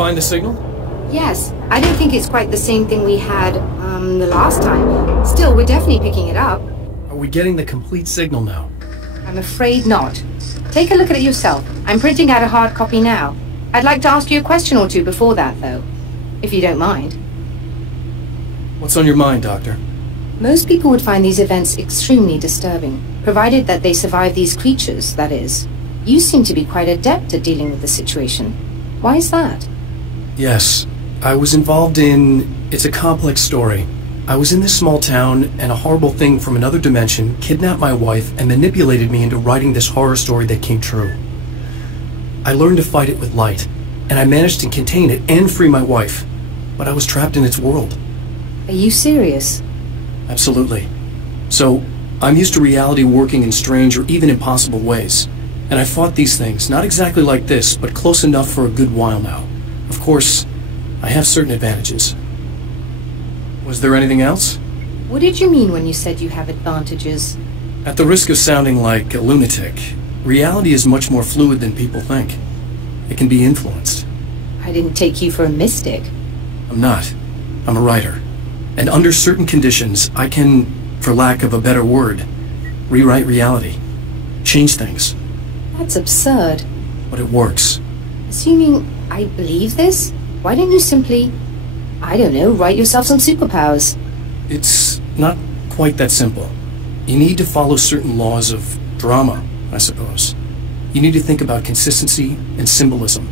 find the signal? Yes. I don't think it's quite the same thing we had, the last time. Still, we're definitely picking it up. Are we getting the complete signal now? I'm afraid not. Take a look at it yourself. I'm printing out a hard copy now. I'd like to ask you a question or two before that, though. If you don't mind. What's on your mind, Doctor? Most people would find these events extremely disturbing, provided that they survive these creatures, that is. You seem to be quite adept at dealing with the situation. Why is that? Yes. I was involved in... It's a complex story. I was in this small town, and a horrible thing from another dimension kidnapped my wife and manipulated me into writing this horror story that came true. I learned to fight it with light, and I managed to contain it and free my wife. But I was trapped in its world. Are you serious? Absolutely. So, I'm used to reality working in strange or even impossible ways. And I fought these things, not exactly like this, but close enough for a good while now. Of course, I have certain advantages. Was there anything else? What did you mean when you said you have advantages? At the risk of sounding like a lunatic, reality is much more fluid than people think. It can be influenced. I didn't take you for a mystic. I'm not. I'm a writer. And under certain conditions, I can, for lack of a better word, rewrite reality. Change things. That's absurd. But it works. Assuming I believe this, why don't you simply, I don't know, write yourself some superpowers? It's not quite that simple. You need to follow certain laws of drama, I suppose. You need to think about consistency and symbolism.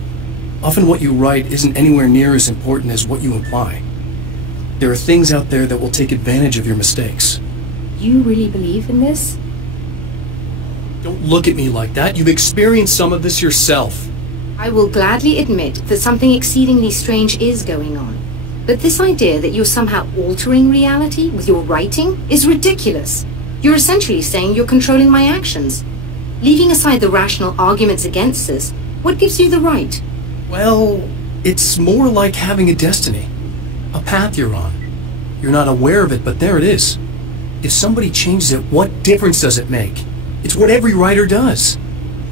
Often what you write isn't anywhere near as important as what you imply. There are things out there that will take advantage of your mistakes. You really believe in this? Don't look at me like that. You've experienced some of this yourself. I will gladly admit that something exceedingly strange is going on. But this idea that you're somehow altering reality with your writing is ridiculous. You're essentially saying you're controlling my actions. Leaving aside the rational arguments against this, what gives you the right? Well, it's more like having a destiny. A path you're on. You're not aware of it, but there it is. If somebody changes it, what difference does it make? It's what every writer does.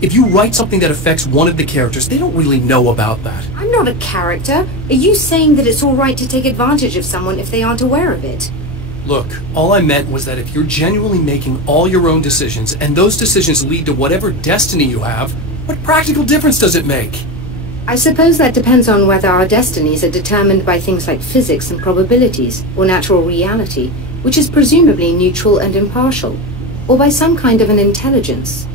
If you write something that affects one of the characters, they don't really know about that. I'm not a character. Are you saying that it's all right to take advantage of someone if they aren't aware of it? Look, all I meant was that if you're genuinely making all your own decisions, and those decisions lead to whatever destiny you have, what practical difference does it make? I suppose that depends on whether our destinies are determined by things like physics and probabilities, or natural reality, which is presumably neutral and impartial, or by some kind of an intelligence.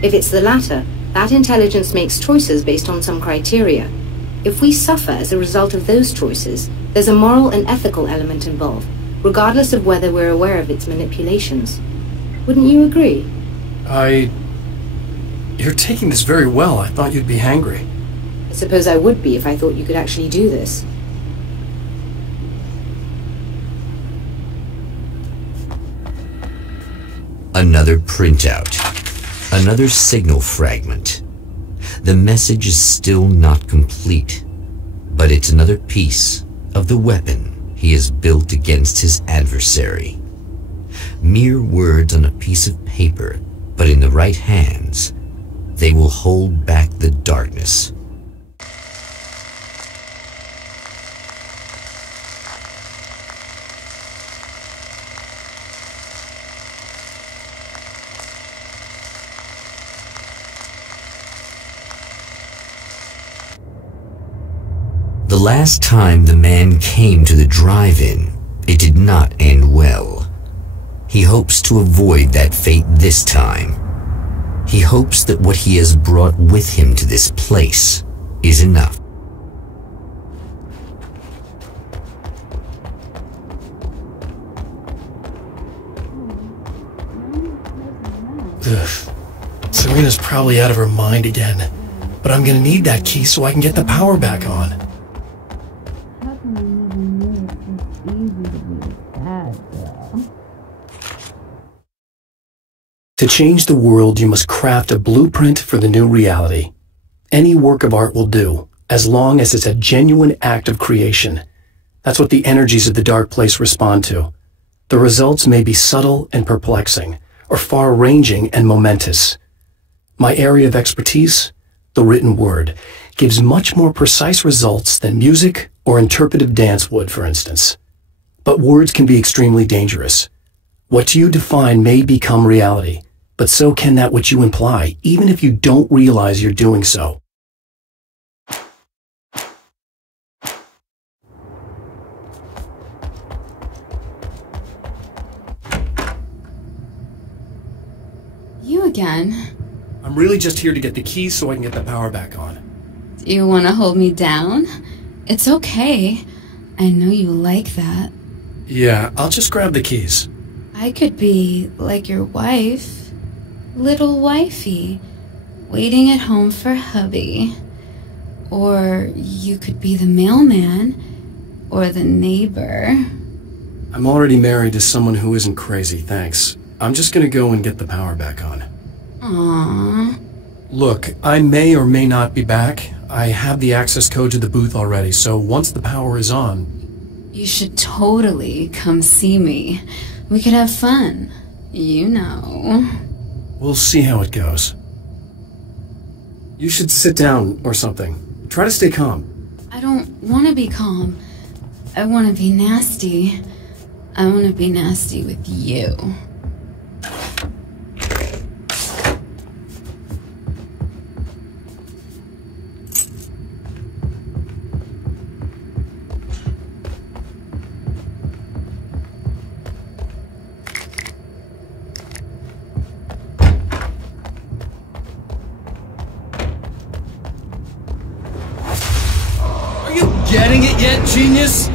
If it's the latter, that intelligence makes choices based on some criteria. If we suffer as a result of those choices, there's a moral and ethical element involved, regardless of whether we're aware of its manipulations. Wouldn't you agree? You're taking this very well. I thought you'd be hangry. I suppose I would be if I thought you could actually do this. Another printout. Another signal fragment. The message is still not complete, but it's another piece of the weapon he has built against his adversary. Mere words on a piece of paper, but in the right hands, they will hold back the darkness. The last time the man came to the drive-in, it did not end well. He hopes to avoid that fate this time. He hopes that what he has brought with him to this place is enough. Ugh. Serena's probably out of her mind again. But I'm gonna need that key so I can get the power back on. To change the world, you must craft a blueprint for the new reality. Any work of art will do, as long as it's a genuine act of creation. That's what the energies of the dark place respond to. The results may be subtle and perplexing, or far-ranging and momentous. My area of expertise? The written word. gives much more precise results than music or interpretive dance would, for instance. But words can be extremely dangerous. What you define may become reality, but so can that which you imply, even if you don't realize you're doing so. You again? I'm really just here to get the keys so I can get the power back on. Do you want to hold me down? It's okay. I know you like that. Yeah, I'll just grab the keys. I could be like your wife. Little wifey. Waiting at home for hubby. Or you could be the mailman. Or the neighbor. I'm already married to someone who isn't crazy, thanks. I'm just gonna go and get the power back on. Aww. Look, I may or may not be back. I have the access code to the booth already, so once the power is on... You should totally come see me. We could have fun. You know. We'll see how it goes. You should sit down or something. Try to stay calm. I don't want to be calm. I want to be nasty. I want to be nasty with you. Are you getting it yet, genius?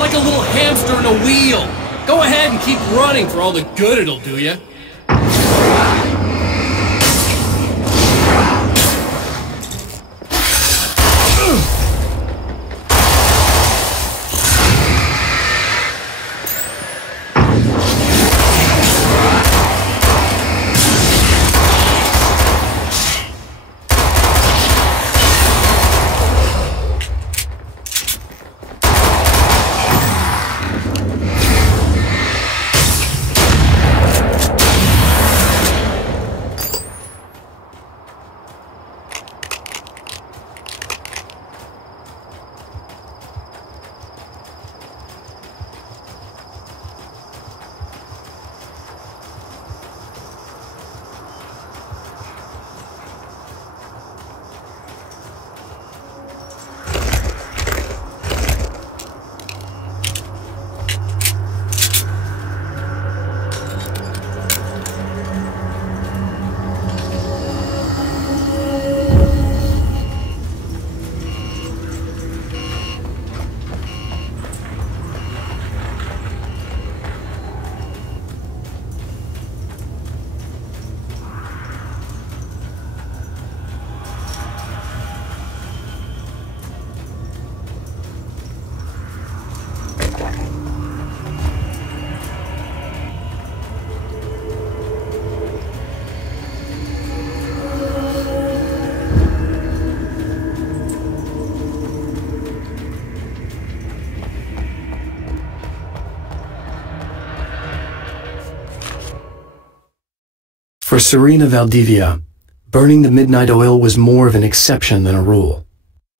Like a little hamster in a wheel. Go ahead and keep running for all the good it'll do you. For Serena Valdivia, burning the midnight oil was more of an exception than a rule.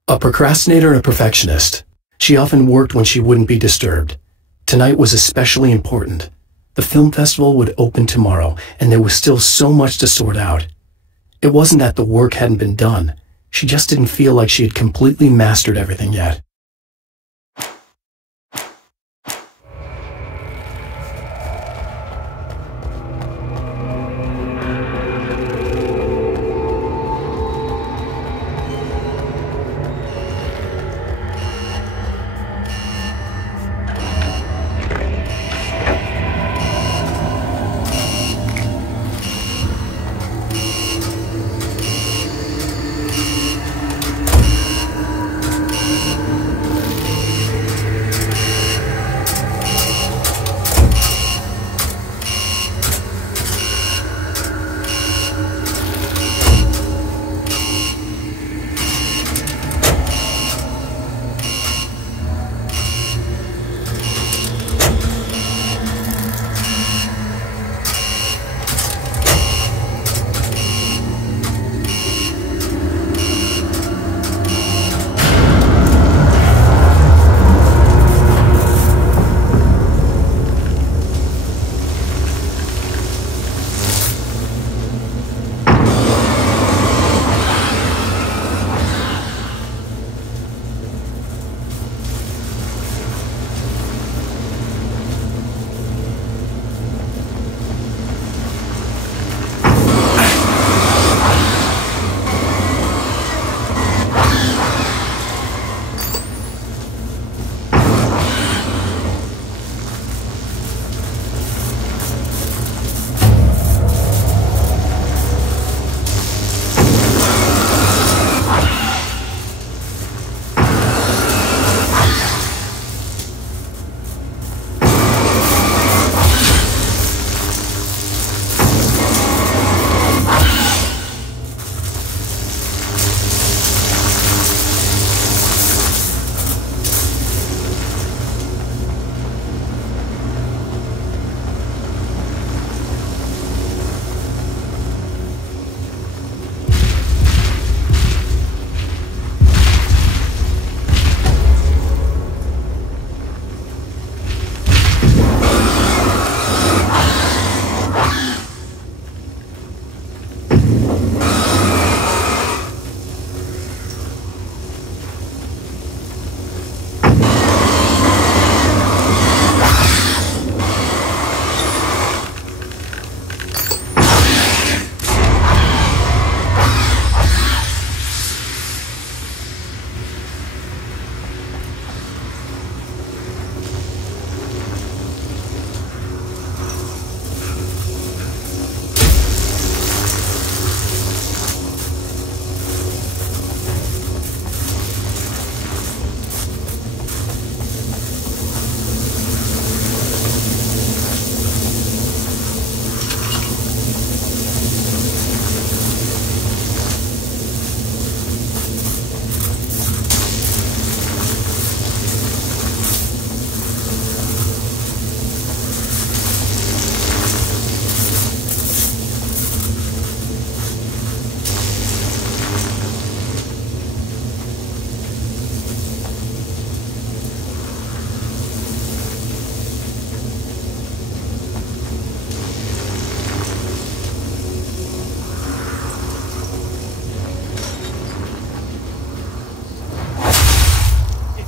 A procrastinator and a perfectionist, she often worked when she wouldn't be disturbed. Tonight was especially important. The film festival would open tomorrow, and there was still so much to sort out. It wasn't that the work hadn't been done. She just didn't feel like she had completely mastered everything yet.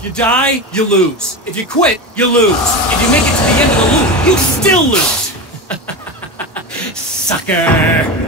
You die, you lose. If you quit, you lose. If you make it to the end of the loop, you still lose. Sucker!